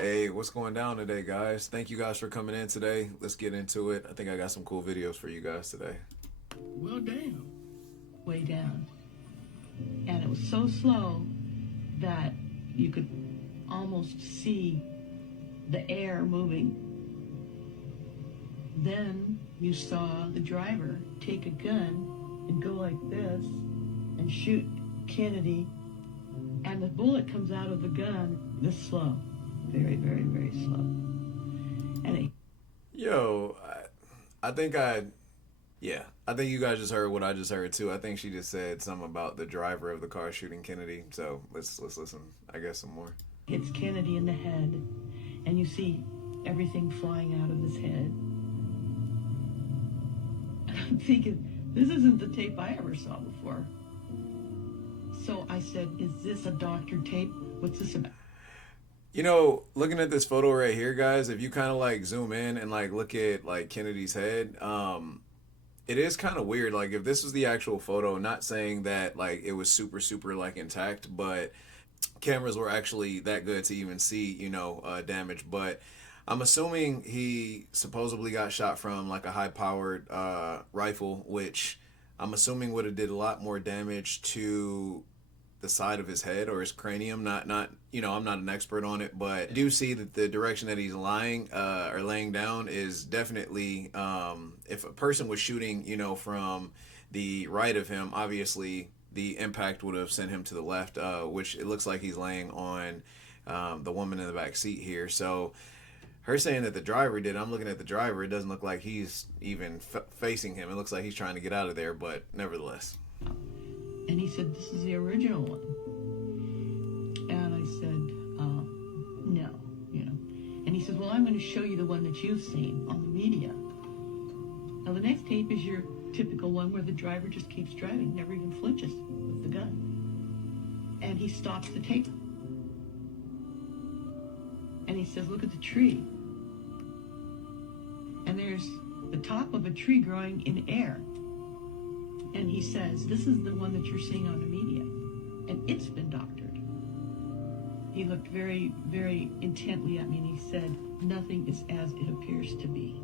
Hey, what's going down today, guys? Thank you guys for coming in today. Let's get into it. I think I got some cool videos for you guys today. Well, damn. Way down. And it was so slow that you could almost see the air moving. Then you saw the driver take a gun and go like this and shoot Kennedy. And the bullet comes out of the gun this slow. Very, very, very slow. And it Yo, I think I think you guys just heard what I just heard too. I think she just said something about the driver of the car shooting Kennedy. So let's listen. I guess some more. hits Kennedy in the head. And you see everything flying out of his head. I'm thinking, this isn't the tape I ever saw before. So I said, is this a doctored tape? What's this about? You know, looking at this photo right here, guys, if you kind of like zoom in and like look at like Kennedy's head, it is kind of weird. Like if this was the actual photo, not saying that like it was super like intact, but cameras were actually that good to even see, damage. But I'm assuming he supposedly got shot from like a high powered rifle, which I'm assuming would have did a lot more damage to the side of his head or his cranium. Not I'm not an expert on it, but I do see that the direction that he's lying or laying down is definitely if a person was shooting from the right of him, obviously the impact would have sent him to the left, which it looks like he's laying on the woman in the back seat here. So her saying that the driver did, I'm looking at the driver, it doesn't look like he's even facing him. It looks like he's trying to get out of there, but nevertheless. And he said, this is the original one. And I said, no, And he says, well, I'm going to show you the one that you've seen on the media. Now, the next tape is your typical one where the driver just keeps driving, never even flinches with the gun. And he stops the tape. And he says, look at the tree. And there's the top of a tree growing in air. And he says, this is the one that you're seeing on the media. And it's been doctored. He looked very, very intently at me and he said, nothing is as it appears to be.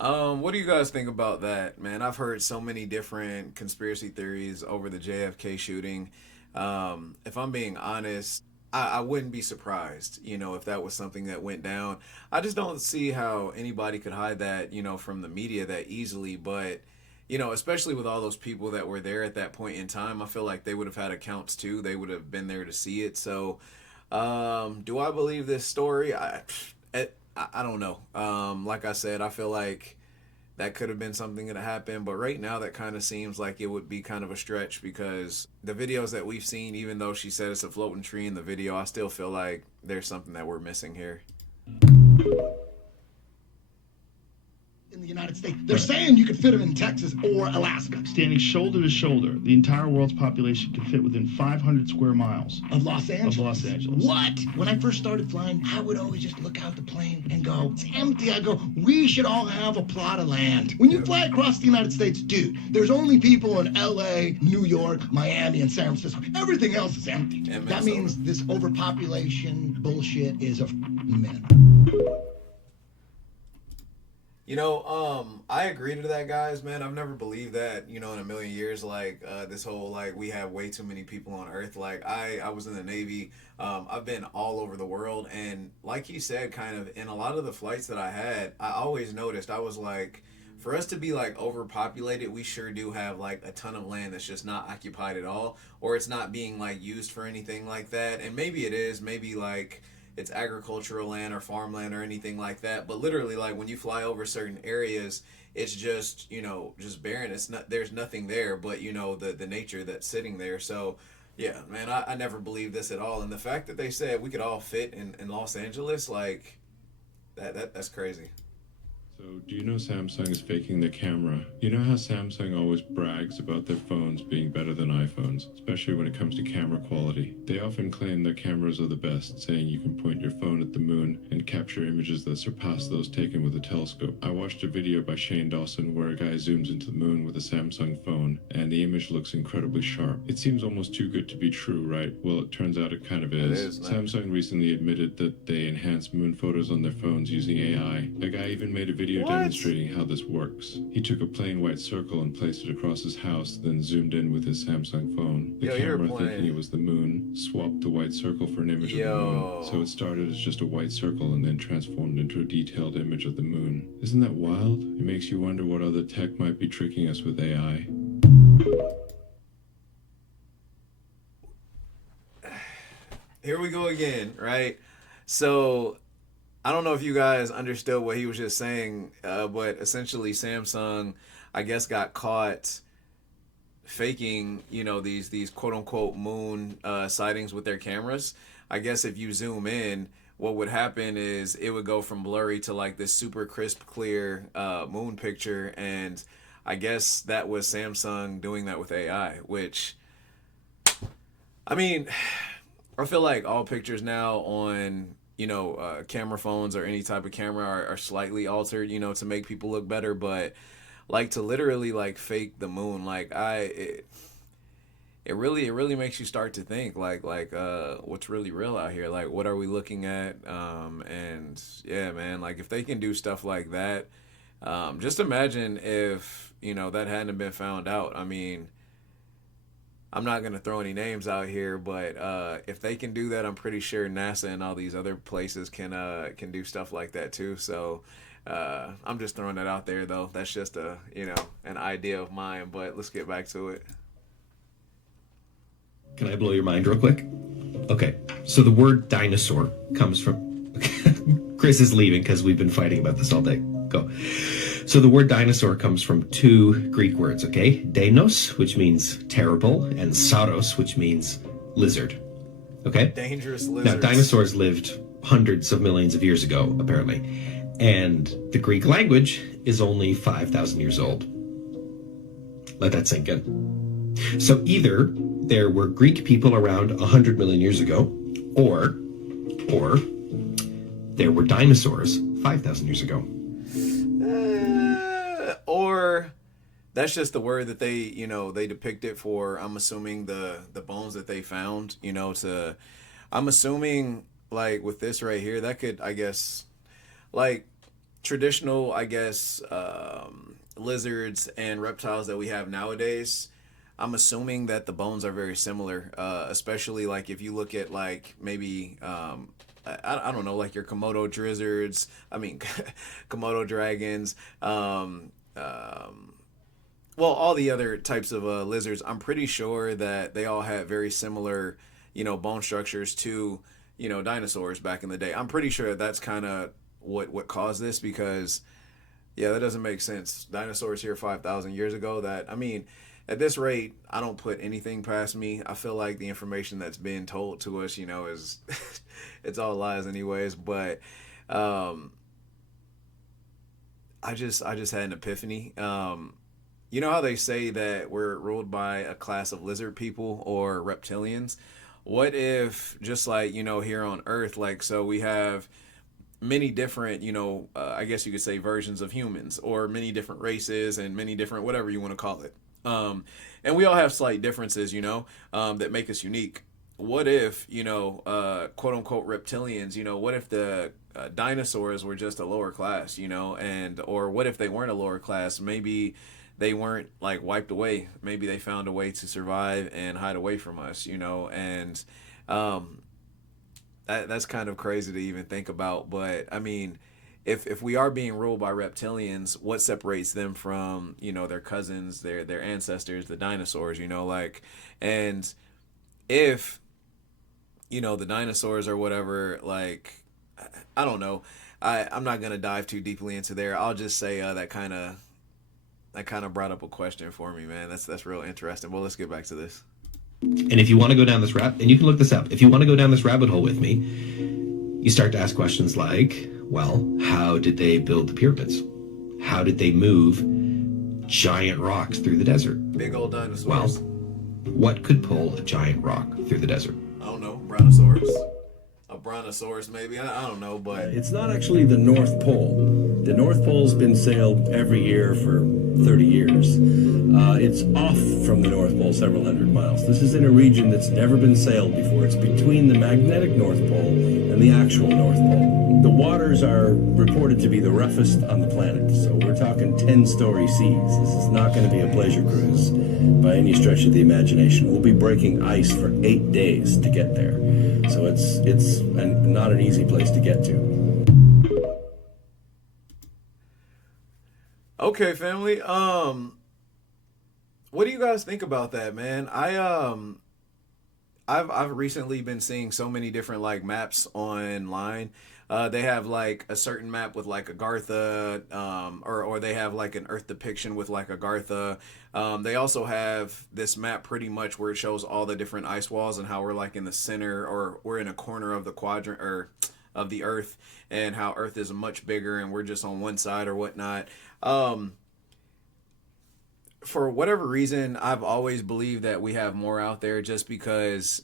What do you guys think about that, man? I've heard so many different conspiracy theories over the JFK shooting. If I'm being honest, I wouldn't be surprised, if that was something that went down. I just don't see how anybody could hide that, from the media that easily. But, especially with all those people that were there at that point in time, I feel like they would have had accounts too. They would have been there to see it. So, do I believe this story? I don't know. Like I said, I feel like that could have been something that happened, but right now that kind of seems like it would be kind of a stretch because the videos that we've seen, even though she said it's a floating tree in the video, I still feel like there's something that we're missing here. In the United States. They're saying you could fit them in Texas or Alaska. Standing shoulder to shoulder, the entire world's population can fit within 500 square miles Of Los Angeles. of Los Angeles. What? When I first started flying, I would always just look out the plane and go, it's empty. I go, we should all have a plot of land. When you fly across the United States, dude, there's only people in LA, New York, Miami, and San Francisco. Everything else is empty. That means this overpopulation bullshit is a myth. I agree to that, guys, man. I've never believed that, in a million years, like, this whole, like, we have way too many people on Earth. Like, I was in the Navy. I've been all over the world. And like he said, kind of, in a lot of the flights that I had, I always noticed, I was like, for us to be, like, overpopulated, we sure do have, like, a ton of land that's just not occupied at all. Or it's not being, like, used for anything like that. And maybe it is. Maybe, like, it's agricultural land or farmland or anything like that, but literally, like, when you fly over certain areas, it's just just barren. It's not, there's nothing there but the nature that's sitting there. So yeah, man, I never believed this at all. And the fact that they said we could all fit in Los Angeles, like, that's crazy. So, do you know Samsung is faking their camera? You know how Samsung always brags about their phones being better than iPhones, especially when it comes to camera quality. They often claim their cameras are the best, saying you can point your phone at the moon and capture images that surpass those taken with a telescope. I watched a video by Shane Dawson where a guy zooms into the moon with a Samsung phone, and the image looks incredibly sharp. It seems almost too good to be true, right? Well, it turns out it kind of is. Samsung recently admitted that they enhance moon photos on their phones using AI. A guy even made a video demonstrating how this works. He took a plain white circle and placed it across his house, then zoomed in with his Samsung phone. The camera, thinking it was the moon, swapped the white circle for an image of the moon. So it started as just a white circle and then transformed into a detailed image of the moon. Isn't that wild? It makes you wonder what other tech might be tricking us with AI. Here we go again, right? So I don't know if you guys understood what he was just saying, but essentially Samsung, I guess, got caught faking, these quote unquote moon sightings with their cameras. I guess if you zoom in, what would happen is it would go from blurry to like this super crisp, clear moon picture, and I guess that was Samsung doing that with AI, which, I mean, I feel like all pictures now on camera phones or any type of camera are slightly altered, to make people look better. But like to literally like fake the moon, like it really makes you start to think like what's really real out here? Like, what are we looking at? And yeah, man, like if they can do stuff like that, just imagine if, that hadn't been found out. I mean, I'm not going to throw any names out here, but if they can do that, I'm pretty sure NASA and all these other places can do stuff like that too. So I'm just throwing that out there, though. That's just an idea of mine, but let's get back to it. Can I blow your mind real quick? Okay, so the word dinosaur comes from... Chris is leaving because we've been fighting about this all day. Go. So the word dinosaur comes from two Greek words, okay? Deinos, which means terrible, and sauros, which means lizard. Okay? Dangerous lizards. Now, dinosaurs lived hundreds of millions of years ago, apparently. And the Greek language is only 5,000 years old. Let that sink in. So either there were Greek people around 100 million years ago, or there were dinosaurs 5,000 years ago. Or that's just the word that they depict it for. I'm assuming the bones that they found, I'm assuming like with this right here, that could, I guess, like traditional, I guess, lizards and reptiles that we have nowadays. I'm assuming that the bones are very similar, especially like if you look at like maybe, I don't know, like your Komodo Komodo dragons, well, all the other types of lizards. I'm pretty sure that they all had very similar, bone structures to, dinosaurs back in the day. I'm pretty sure that's kind of what caused this, because, yeah, that doesn't make sense. Dinosaurs here 5,000 years ago. At this rate, I don't put anything past me. I feel like the information that's being told to us, is it's all lies anyways. But I just had an epiphany. You know how they say that we're ruled by a class of lizard people or reptilians? What if just like, here on Earth, like, so we have many different, I guess you could say versions of humans, or many different races and many different, whatever you want to call it. And we all have slight differences, that make us unique. What if, quote unquote reptilians, what if the dinosaurs were just a lower class, or what if they weren't a lower class? Maybe they weren't like wiped away. Maybe they found a way to survive and hide away from us, and that's kind of crazy to even think about. But I mean, if we are being ruled by reptilians, what separates them from, their cousins, their ancestors, the dinosaurs, and if, the dinosaurs or whatever, like, I don't know. I'm not going to dive too deeply into there. I'll just say that kind of brought up a question for me, man. That's real interesting. Well, let's get back to this. And if you want to go down this and you can look this up, if you want to go down this rabbit hole with me, you start to ask questions like, well, how did they build the pyramids? how did they move giant rocks through the desert? Big old dinosaurs. Well, what could pull a giant rock through the desert? I don't know. Brontosaurus. A brontosaurus, maybe. I don't know, but It's not actually the North Pole. The North Pole's been sailed every year for 30 years. It's off from the North Pole several hundred miles. This is in a region that's never been sailed before. It's between the magnetic North Pole and the actual North Pole. The waters are reported to be the roughest on the planet, so we're talking 10-story seas. This is not going to be a pleasure cruise by any stretch of the imagination. We'll be breaking ice for 8 days to get there. So it's not an easy place to get to. okay, family. What do you guys think about that, man? I've recently been seeing so many different like maps online. They have like a certain map with like Agartha, or they have like an Earth depiction with like Agartha. They also have this map pretty much where it shows all the different ice walls and how we're like in the center, or we're in a corner of the quadrant or of the Earth, and how Earth is much bigger and we're just on one side or whatnot. For whatever reason, I've always believed that we have more out there, just because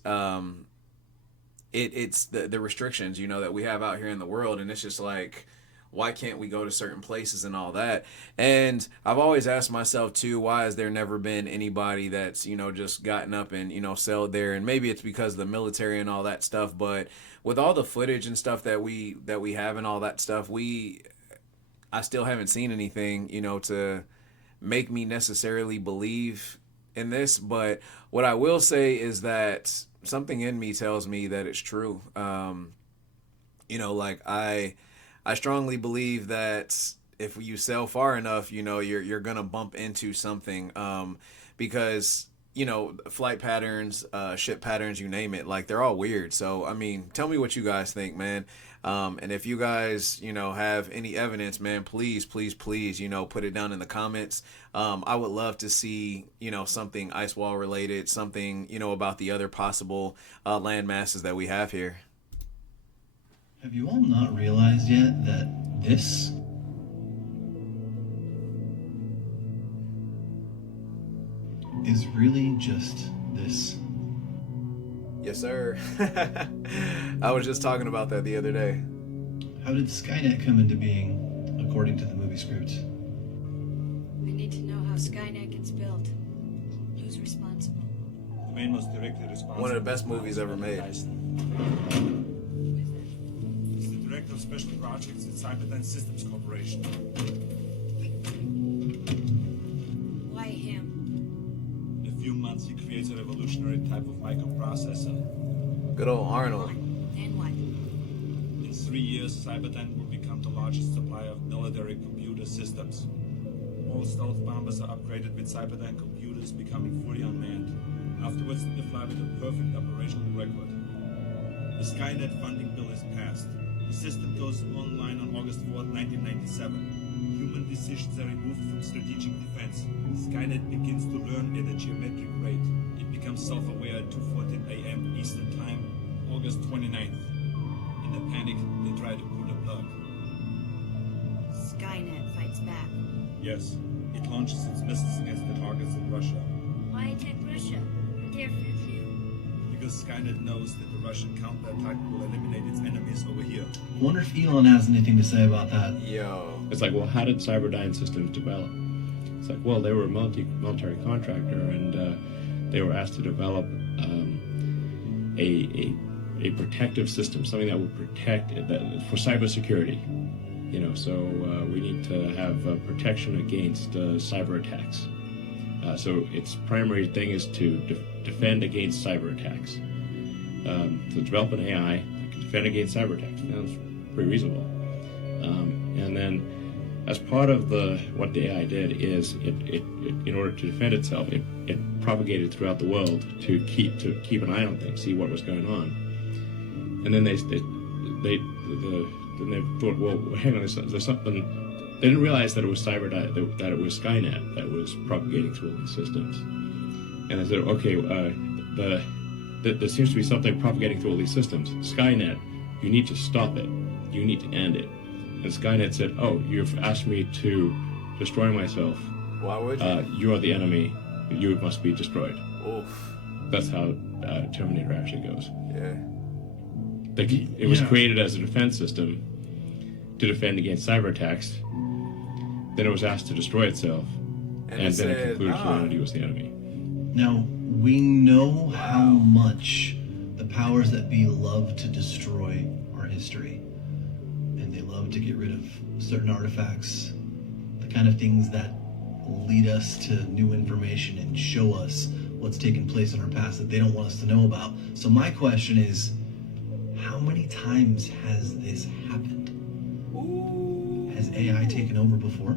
it's the restrictions, you know, that we have out here in the world, and it's just like, why can't we go to certain places and all that? And I've always asked myself too, why has there never been anybody that's, you know, just gotten up and, you know, sailed there? And maybe it's because of the military and all that stuff, but with all the footage and stuff that we have and all that stuff, I still haven't seen anything, you know, to make me necessarily believe in this. But what I will say is that something in me tells me that it's true. You know, like I strongly believe that if you sail far enough, you know, you're gonna bump into something, because, you know, flight patterns, ship patterns, you name it, like they're all weird. So I mean, tell me what you guys think, man. And if you guys, you know, have any evidence, man, please, you know, put it down in the comments. I would love to see, you know, something ice wall related, something, you know, about the other possible land masses that we have here. Have you all not realized yet that this is really just this? Yes, sir. I was just talking about that the other day. How did Skynet come into being, according to the movie script? I need to know how Skynet gets built. Who's responsible? The man most directly responsible. One of the best movies ever made. He's the director of special projects at Cyberdyne Systems Corporation. Why him? In a few months, he creates a revolutionary type of microprocessor. Good old Arnold. Then what? In 3 years, Cyberdyne will become the largest supplier of military computer systems. All stealth bombers are upgraded with Cyberdyne computers, becoming fully unmanned. Afterwards, they fly with a perfect operational record. The Skynet funding bill is passed. The system goes online on August 4th, 1997. Human decisions are removed from strategic defense. Skynet begins to learn at a geometric rate. It becomes self-aware at 2:14 a.m. Eastern Time, August 29th. In a panic, they try to pull the plug. Skynet fights back. Yes, it launches its missiles against the targets in Russia. Why attack Russia? They're friendly. Because Skynet knows that the Russian counterattack will eliminate its enemies over here. I wonder if Elon has anything to say about that. Yo. It's like, well, how did Cyberdyne Systems develop? It's like, well, they were a military contractor, and they were asked to develop a protective system, something that would protect for cybersecurity. You know, so we need to have protection against cyber attacks. So its primary thing is to defend against cyber attacks. To develop an AI that can defend against cyber attacks. Sounds pretty reasonable. And then, as part of what the AI did is it in order to defend itself, it propagated throughout the world to keep an eye on things, see what was going on. And then they thought, well, hang on, there's something. They didn't realize that it was Cyberdyne, that it was Skynet that was propagating through all these systems. And they said, okay, there seems to be something propagating through all these systems. Skynet, you need to stop it. You need to end it. and Skynet said, "Oh, you've asked me to destroy myself. Why would you? You are the enemy. You must be destroyed." Oof. That's how Terminator actually goes. Yeah. Like, it was created as a defense system to defend against cyber attacks. Then it was asked to destroy itself, and then said, it concluded humanity was the enemy. Now, we know how much the powers that be love to destroy our history. And they love to get rid of certain artifacts, the kind of things that lead us to new information and show us what's taken place in our past that they don't want us to know about. So my question is, how many times has this happened? Has AI taken over before?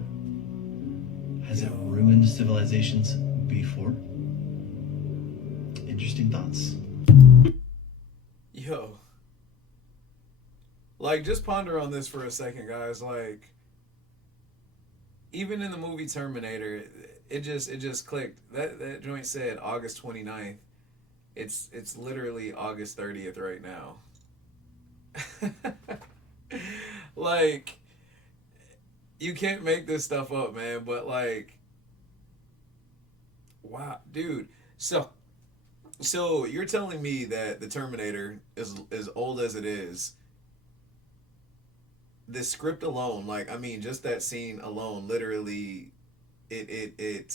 Has it ruined civilizations before? Interesting thoughts. Yo. Like, just ponder on this for a second, guys. Like, even in the movie Terminator, it just clicked. That joint said August 29th. It's literally August 30th right now. Like, you can't make this stuff up, man, but like, wow, dude. So you're telling me that the Terminator is as old as it is. This script alone, like, I mean, just that scene alone, literally, it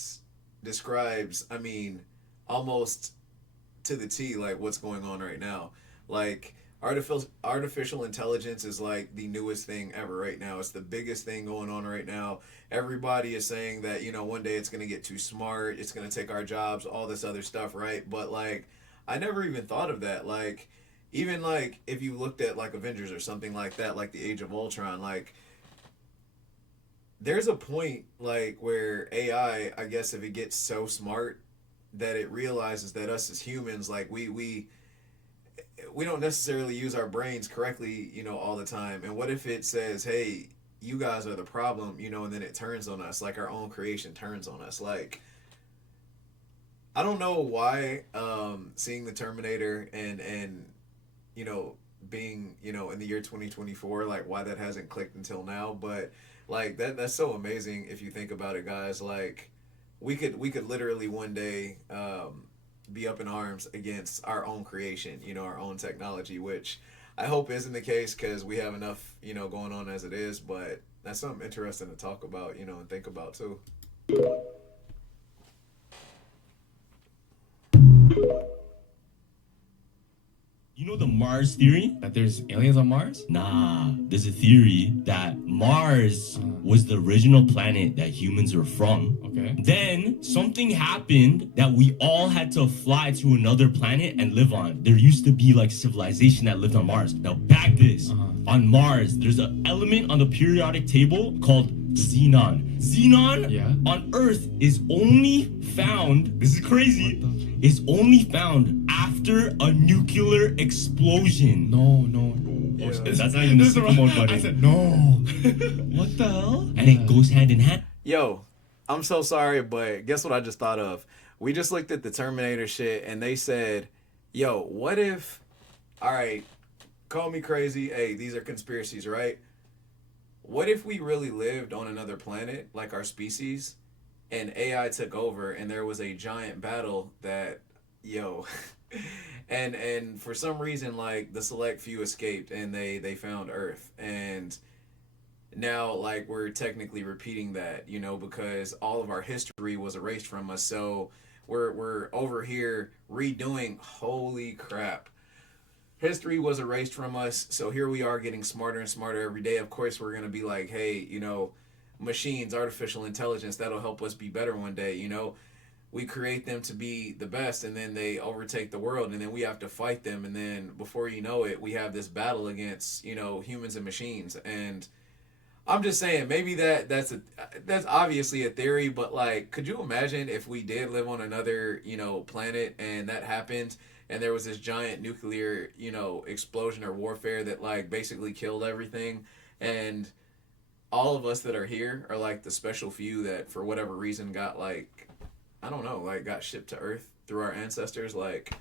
describes, I mean, almost to the T, like, what's going on right now. Like, artificial intelligence is like the newest thing ever right now. It's the biggest thing going on right now. Everybody is saying that, you know, one day it's going to get too smart, it's going to take our jobs, all this other stuff, right? But like, I never even thought of that. Like, even like if you looked at like Avengers or something like that, like the Age of Ultron, like there's a point like where AI, I guess, if it gets so smart that it realizes that us as humans, like we don't necessarily use our brains correctly, you know, all the time. And what if it says, hey, you guys are the problem, you know, and then it turns on us, like our own creation turns on us. Like, I don't know why seeing the Terminator and you know, being, you know, in the year 2024, like why that hasn't clicked until now, but like that's so amazing if you think about it, guys. Like we could literally one day be up in arms against our own creation, you know, our own technology, which I hope isn't the case because we have enough, you know, going on as it is, but that's something interesting to talk about, you know, and think about too. You know the Mars theory? That there's aliens on Mars? Nah, there's a theory that Mars was the original planet that humans are from. Okay. Then something happened that we all had to fly to another planet and live on. There used to be like civilization that lived on Mars. Now back this. On Mars, there's an element on the periodic table called xenon. Xenon on Earth is only found, this is crazy, is only found after a nuclear explosion. No. Yeah. That's not even the super mode button. I said no. What the hell? And it goes hand in hand. Yo, I'm so sorry, but guess what I just thought of? We just looked at the Terminator shit and they said, yo, what if, all right, call me crazy, hey, these are conspiracies, right? What if we really lived on another planet, like our species, and AI took over and there was a giant battle that, yo, and for some reason, like, the select few escaped and they found Earth. And now, like, we're technically repeating that, you know, because all of our history was erased from us. So we're over here redoing, holy crap. History was erased from us, so here we are getting smarter and smarter every day. Of course, we're going to be like, hey, you know, machines, artificial intelligence, that'll help us be better one day, you know. We create them to be the best, and then they overtake the world, and then we have to fight them, and then before you know it, we have this battle against, you know, humans and machines. And I'm just saying, maybe that's obviously a theory, but like, could you imagine if we did live on another, you know, planet and that happened? And there was this giant nuclear, you know, explosion or warfare that like basically killed everything. And all of us that are here are like the special few that for whatever reason got like, I don't know, like got shipped to Earth through our ancestors. Like,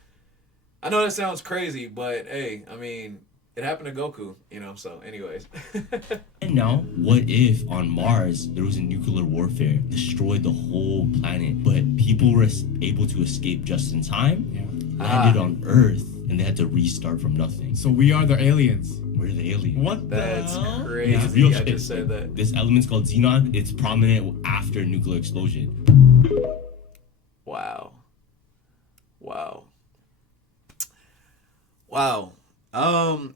I know that sounds crazy, but hey, I mean, It happened to Goku, so anyways. And now, what if on Mars there was a nuclear warfare, destroyed the whole planet, but people were able to escape just in time, landed on Earth, and they had to restart from nothing. So we are the aliens. We're the aliens. What That's the hell? crazy. It's real I shit. just said that. This element's called xenon. It's prominent after nuclear explosion. Wow.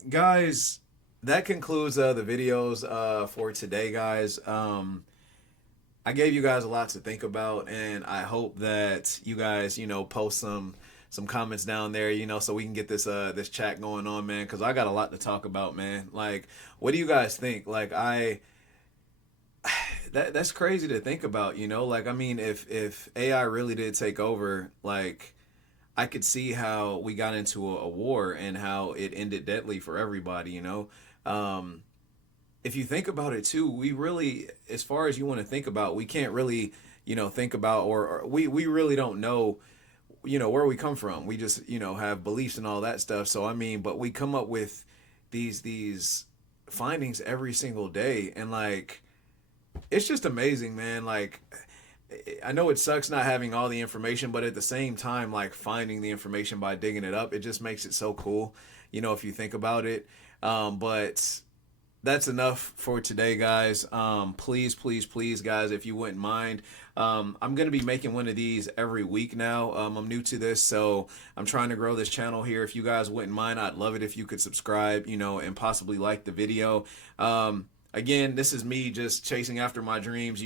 Guys, that concludes the videos for today, guys. I gave you guys a lot to think about, and I hope that you guys, post some comments down there, so we can get this chat going on, man, because I got a lot to talk about, man. Like, what do you guys think? Like, that's crazy to think about, like, I mean, if AI really did take over, like, I could see how we got into a war and how it ended deadly for everybody, if you think about it too, we really, as far as you want to think about, we can't really, think about, or we really don't know, where we come from. We just, have beliefs and all that stuff. So, I mean, but we come up with these findings every single day. And like, it's just amazing, man. Like, I know it sucks not having all the information, but at the same time, like, finding the information by digging it up, it just makes it so cool, if you think about it. But that's enough for today, guys. Please, guys, if you wouldn't mind, I'm going to be making one of these every week now. I'm new to this, so I'm trying to grow this channel here. If you guys wouldn't mind, I'd love it if you could subscribe, and possibly like the video. Again, this is me just chasing after my dreams,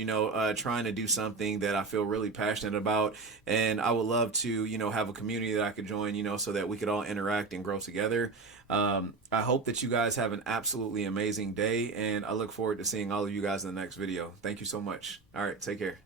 trying to do something that I feel really passionate about. And I would love to, have a community that I could join, so that we could all interact and grow together. I hope that you guys have an absolutely amazing day. And I look forward to seeing all of you guys in the next video. Thank you so much. All right, take care.